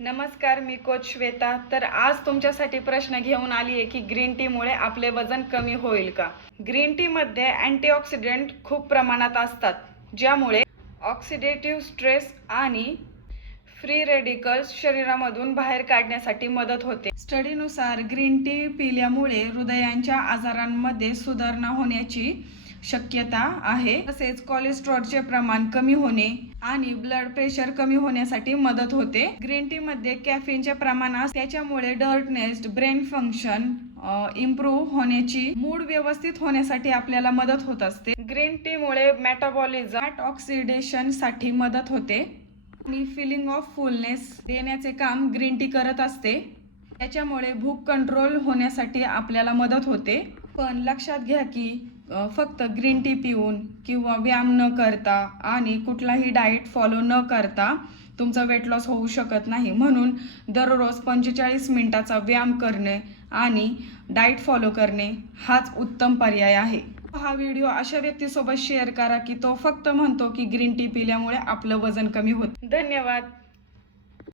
नमस्कार मी कोच श्वेता. तर आज तुमच्यासाठी प्रश्न घेऊन आली आहे की ग्रीन टीमुळे आपले वजन कमी होईल का? ग्रीन टीमध्ये अँटीऑक्सिडंट खूप प्रमाणात असतात ज्यामुळे ऑक्सिडेटिव्ह स्ट्रेस आणि फ्री रेडिकल्स शरीरामधून बाहेर काढण्यासाठी मदत होते. स्टडीनुसार ग्रीन टी पिल्यामुळे हृदयांच्या आजारांमध्ये सुधारणा होण्याची शक्यता आहे. तसेच कोलेस्ट्रॉलचे प्रमाण कमी होणे आणि ब्लड प्रेशर कमी होण्यासाठी मदत होते. ग्रीन टी मध्ये कॅफिनचे प्रमाण असते त्याच्यामुळे डर्टनेस ब्रेन फंक्शन इम्प्रूव्ह होण्याची मूड व्यवस्थित होण्यासाठी आपल्याला मदत होत असते. ग्रीन टी मुळे मेटाबॉलिझम ऑक्सिडेशनसाठी मदत होते. आणि फिलिंग ऑफ फुलनेस देण्याचे काम ग्रीन टी करत असते. त्याच्यामुळे भूक कंट्रोल होण्यासाठी आपल्याला मदत होते. पण लक्षात घ्या की फक्त ग्रीन टी पिऊन किंवा व्यायाम न करता आणि कुठलाही डाएट फॉलो न करता तुमचा वेट लॉस होऊ शकत नाही. म्हणून दररोज पंचेचाळीस मिनिटाचा व्यायाम करणे आणि डाएट फॉलो करणे हाच उत्तम पर्याय आहे. हा व्हिडिओ अशा व्यक्तीसोबत शेअर करा की तो फक्त म्हणतो की ग्रीन टी पिल्यामुळे आपलं वजन कमी होतं. धन्यवाद.